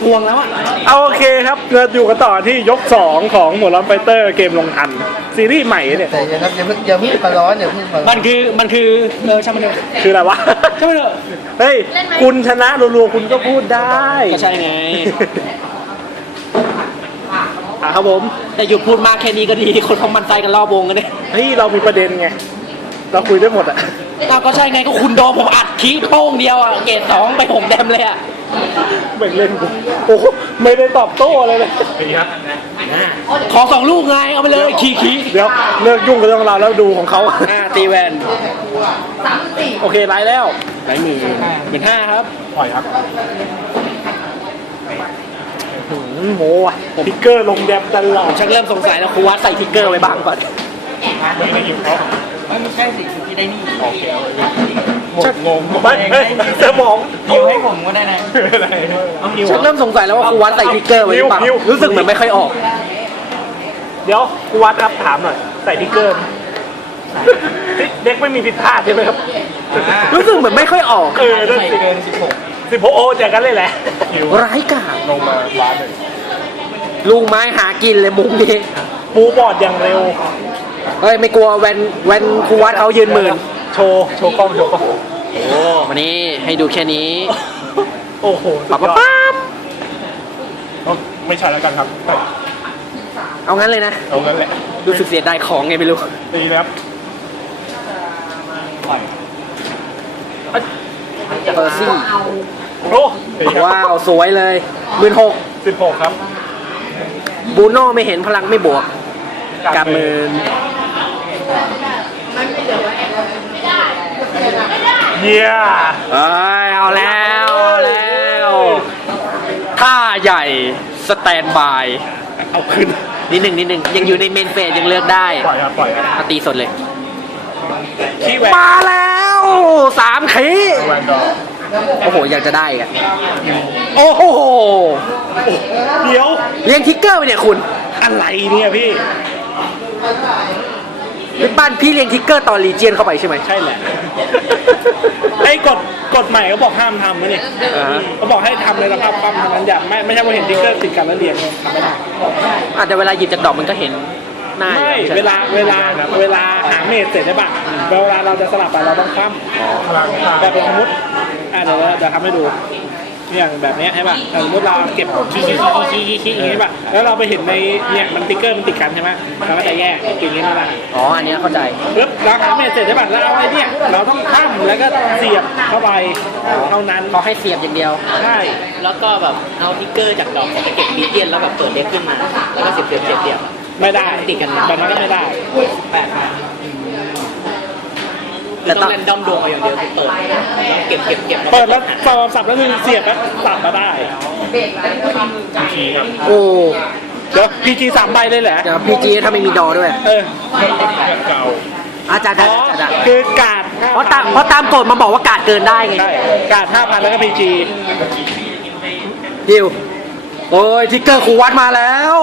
ทวงแล้วอะเอาโอเคครับเราอยู่กันต่อที่ยก 2 ของหมวดลัมไฟเตอร์เกมลงทัน ซีรีส์ใหม่เนี่ยแต่อย่าครับอย่าเพิ่งอย่าเพิ่งมาร้อนอย่าเพิ่งมาร้มัอนนคือมันคือเออช่างมันเถอะคืออะไรวะ ช่างมันเถอะเฮ้ย คุณชนะรัวๆคุณก็พูดได้ก็ใช่ไง อะครับผม แต่หยุดพูดมากแค่นี้ก็ดีคนเขามันใจกันรอบวงกันเนี่ยเฮ้ย เรามีประเด็นไง เราคุยได้หมดอะอ้าวก็ใช่ไงก็คุณโดนผมอัดคีโป้งเดียวอะเกรดสองไปผมแดมเลยอะ แบ่งเล่นกูโอ้โหไม่ได้ตอบโต้อะไรเลยนี่ครับขอสองลูกไงเอาไปเลยคีคีเดี๋ยวเลิกยุ่งกับเรื่องเราแล้วดูของเขาอ่าตีแวนโอเคไลน์แล้วไหนมือเป็นห้าครับ ปล่อยครับหืมโมว่ะพิกเกอร์ลงแดมตลอผดมชักเริ่มสงสัยแล้วครูวัดใส่ทิกเกอร์ไว้บ้างก่อน ไม่ได้ยินเขาไม่ใช่สิที่ได้นี่ชั กงงไม่เฮ้ยสมองยิวให้ผมก็ได้นะไม่เป็นไรเอาหิวชักเริ่มสงสัยแล้วว่าครูวัดใส่ทิกเกอร์ไว้หรือเปล่ารู้สึกเหมือนไม่ค่อยออก เดี๋ยวกูวัดครับถามหน่อย ใส่ทิกเกอร์เด็กไม่มีผิดพลาดใช่ไหมครับ รู้สึกเหมือนไม่ค่อยออกเออนั่นสิเกินสิบหกสิบโอแจกกันเลยแหละร้ายกาจลงมาร้านเลยลุงไม้หากินเลยมุมนี้ปูบอดอย่างเร็วเฮ้ย ไม่กลัวแวนแวนครูวัดเขายืนหมื่น โชว์ โชว์กล้องโชว์กล้อง โอ้วันนี้ให้ดูแค่นี้โอ้โหสุปั๊บดปั๊บยอดปั๊บไม่ใช่แล้วกันครับ เอางั้นเลยนะ เอางั้นแหละรู้สึกเสียดายของไงไม่รู้ ตีแล้วเปอร์ซี่ โอ้ตีครับว้าว สวยเลยหมื่นหกสิบหกครับบูโน่ไม่เห็นพลังไม่บวกกับหมื่น เยี่ยเอ้ยเอาแล้วเอาแล้วท่าใหญ่สแตนบายเอาขึ้นนิดหนึ่งนิดหนึ่งยังอยู่ในเมนเฟสยังเลือกได้ปล่อยครับปล่อยครับมาตีสดเลย ขี้แหวนมาแล้วสามขีแหวนดอกโอ้โหอยากจะได้อีกันโอ้โหเดี๋ยว เลี้ยงทิกเกอร์ไปเนี่ยคุณอะไรเนี่ยพี่พี่ปั้นพี่เลี้ยงทิกเกอร์ตอนรีเจียนเข้าไปใช่ไหม ใช่แหละ ไอ้กฎกฎใหม่เขาบอกห้ามทำนะเนี่ยอ่าฮะ เขาบอกให้ทำในสภาพความเท่านั้นอย่าไม่ไม่ใช่ว่าเห็นติ๊กเกอร์ติดกันแล้วเรียงทำไม่ได้อาจจะเวลาหยิบจากดอกมันก็เห็นหน้าอยู่ไม่ใช่เวลาเวลาเวลาหาเมดเสร็จใช่ปะเวลาเราจะสลับไปเราต้องคว่ำแบบเป็นสมมติอะเดี๋ยวเดี๋ยวทำให้ดู อย่างแบบเนี้ยใช่ป่ะสมมติเราเก็บขี้ขี้ขี้ขี้ขี้อย่างงี้ใช่ป่ะแล้วเราไปเห็นในเนี่ยมันติ๊กเกอร์มันติดกันใช่ไหมเราก็จะแยกอย่างงี้ไม่ได้อ๋ออันเนี้ยเข้าใจปึ๊บเราหาเมดเสร็จใช่ป่ะแล้วเอาไอ้เนี่ยเราต้องข้ามแล้วก็เสียบเข้าไปเท่านั้นเขาให้เสียบอย่างเดียวใช่แล้วก็แบบเอาทิกเกอร์จากดอกไปเก็บบีเจียนแล้วแบบเปิดเด็กขึ้นมาแล้วก็เสียบเสียบเสียบเสียบไม่ได้ติดกันแบบนั้นก็ไม่ได้แปดคื อต้องแรนดอมดวงเอาอย่างเดียวคือเปิดต้องเก็บเก็บเก็บเปิดแล้วสอบสับแล้วคือเสียบแล้วสับมาได้พีครับโอ้เดี๋ยวพีจีสามใบเลยแหละเดี๋ยวพีจีถ้าไม่มีดอด้วย เอออาจารย์อ๋ออาจารย์คือกาดเพราะตามเพราะตามกฎมาบอกว่ากาดเกินได้ไงใช่กาดห้าพันแล้วก็พีจีดิว โอ้ยทิกเกอร์ครูวัดมาแล้ว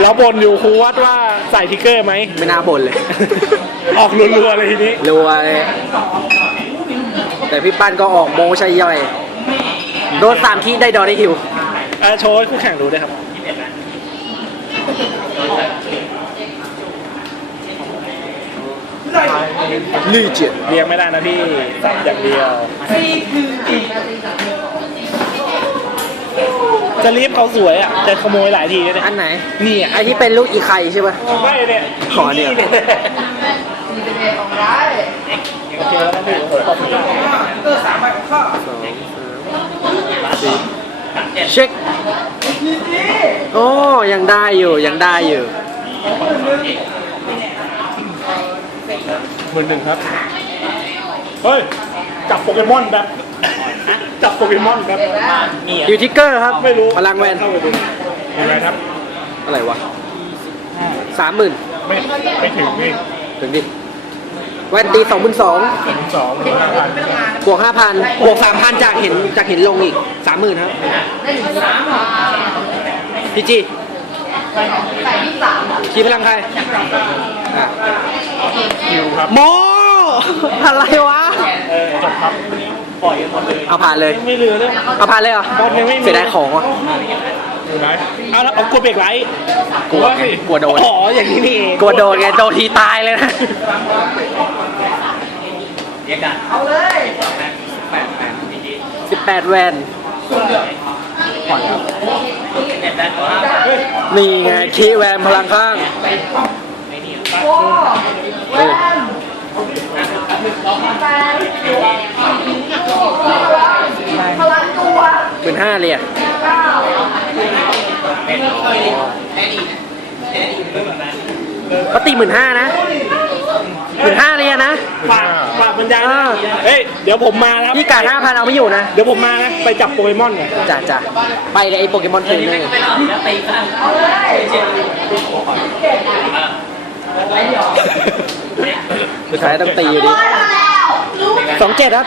แล้วบนอยู่ครูวัดว่าใส่ทิกเกอร์ไหม ไม่น่าบ่นเลย ออกรัวๆเลยทีนี้รวยแต่พี่ปั้นก็ออกโมชัยย่อยโดนสามทีได้ดอได้ฮิวเออโชว์ให้คู่แข่งดูด้วยครับลีเจียนเรียงไม่ได้นะพี่สับอย่างเดียว จะรีบเขาสวยอะจะขโมยหลายทีเลยเนี่ยอันไหนนี่อะไอที่เป็นลูกอีไข่ใช่ปะไม่เนี่ยขอเดียวโอเคแล้วนะพี่ขอบคุณมากเช็ค โอ้ยังได้อยู่ยังได้อยู่ หมื่นหนึ่งครับ เฮ้ย จับโปเกมอนแบบ จับโปเกมอนแบบมีอยู่ทิกเกอร์ครับไม่รู้พลังแวนเข้าไปดูยังไงครับอะไรวะสามหมื่นไม่ไม่ถึงนี่ถึงดิแวนตีสองหมื่นสองถึงสองหรือห้าพันบวกห้าพันบวกสามพันจากเห็นจากเห็นลงอีกสามหมื่นครับพี่จีคีพลังใครอะคิวครับโมอะไรวะเออจบครับโอ ปล่อยกันหมดเลยเอาผ่านเลย ไม่เหลือเลยเอาผ่านเลยเหรอบอลยังไม่มีเสียดายของอะเอาแล้วเอากลัวเบรกไลท์กลัวไงกลัวโดน อ๋ออย่างนี้นี่เองกลัวโดนไงโดนทีตายเลยนะเรียกกันสิบแปดแวนนี่ไงคีย์แวนพลังข้างเออ หมื่นห้าเลยอะเขาตีหมื่นห้านะหมื่นห้าเลยอะนะ ฝากฝากบรรยายนะอ่า เฮ้ย เดี๋ยวผมมานะครับพี่กาห้าพันเอาไม่อยู่นะ เดี๋ยวผมมานะ ไปจับโปเกมอนไงจ้ะจ้ะไปเลยไอ้โปเกมอนเทรนเนอร์สุดท้ายต้องตีอยู่ดีสองเจ็ดครับ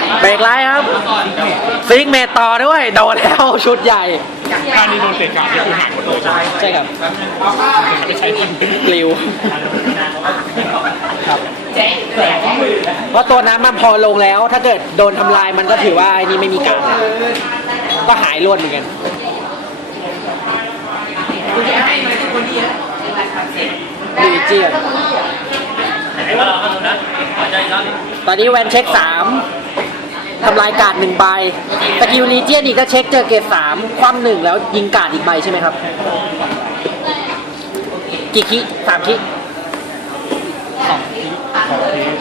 เบรกไลท์ครับซิกเมตต่อด้วยโดนแล้วชุดใหญ่ถ้านี่โดนเตะกาดนี่คือหายหมดเลยใช่ไหมใช่ครับไม่ใช่คนกลิวเพราะตัวน้ำมันพอลงแล้ว ถ้าเกิดโดนทำลายมันก็ถือว่าไอ้นี่ไม่มีการแล้วก็หายรวดเหมือนกันดีเจียนตอนนี้แวนเช็คสาม ทำลายการ์ดหนึ่งใบสกิลลีเจียนอีกถ้าเช็คเจอเกรดสามคว่ำหนึ่งแล้วยิงการ์ดอีกใบใช่ไหมครับ กี่คิสามคิ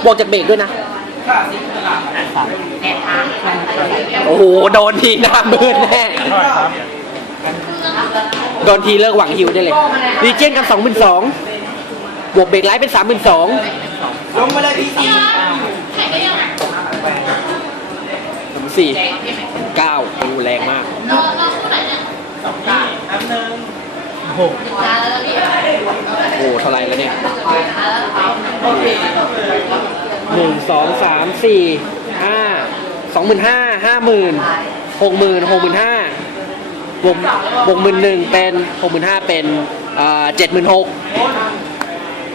บวกจากเบรกด้วยนะโอ้โหโดนทีหน้ามืดแน่โดนทีเลิกหวังฮิวได้เลยรีเจนกันสองหมื่นสองบวกเบรกไลท์เป็นสามหมื่นสองลงมาเลยพีซี สามสี่เก้าโอ้แรงมากโอ้เท่าไหรแล้วเนี่ยหนึ่งสองสามสี่ห้าสองหมื่นห้าห้าหมื่นหกหมื่นหกหมื่นห้าบวกบวกหมื่นหนึ่งเป็นหกหมื่นห้าเป็นเจ็ดหมื่นหก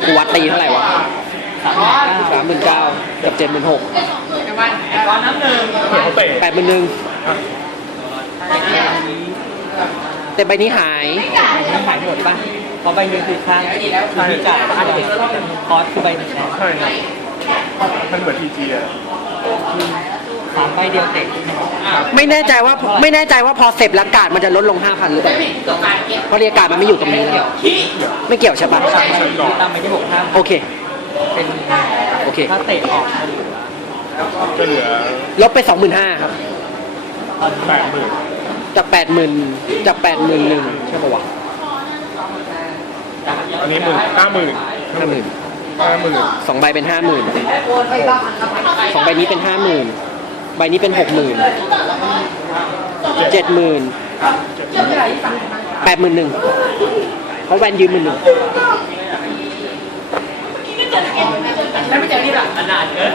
กูวัดตีเท่าไหร่วะสามหมื่นเก้ากับเจ็ดหมื่นหกเขาเตะ แปดหมื่นหนึ่งแต่ใบนี้หายไม่หายหมดป่ะเพราะใบหนึงคือค้างคือที่จ่ายอันเด็กคอร์สคือใบหนึงนะใช่มันเหมือนทีจีอะสามใบเดียวเตะไม่แน่ใจว่าไม่แน่ใจว่าพอเสร็จแล้วการ์ดมันจะลดลง 5,000 หรือเปล่าเพราะเรียกการ์ดมันไม่อยู่ตรงนี้แล้วไม่เกี่ยวใช่ปะตามไปที่หกห้ามโอเค เป็นโอเคถ้าเตะออก ก็เหลือลบไป25,000ครับ แปดหมื่นจาก80,000จาก81,000ใช่ปะวะอันนี้หมื่นห้าหมื่น50,000ห้าหมื่นสองใบเป็น50,000สองใบนี้เป็น50,000ใบนี้เป็น60,000 70,000 81,000เพราะแวนยืมหมื่นหนึ่งเ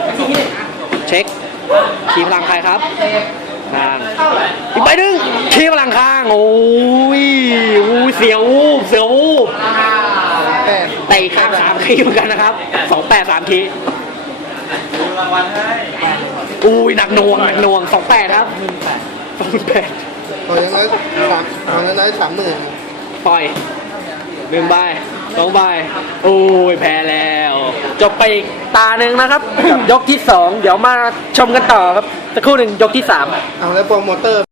ช็คคีพลังใครครับข้างอีกใบหนึ่งคีพลังข้างโอ้ยอู้ยเสียววูบเสียววูบแต่อีกข้างสามคีเหมือนกันนะครับสองแปดสามคีอุ้ยหนักหน่วงหนักหน่วงสองแปดครับสองแปดตอนนั้นสามตอนนั้นได้สามหมื่นปล่อยหนึ่งใบ สองใบโอ้ยแพ้แล้ว จบไปอีกตาหนึ่งนะครับ กับยกที่สองเดี๋ยวมาชมกันต่อครับสักครู่หนึ่งยกที่สาม เอาแล้วโปรโมเตอร์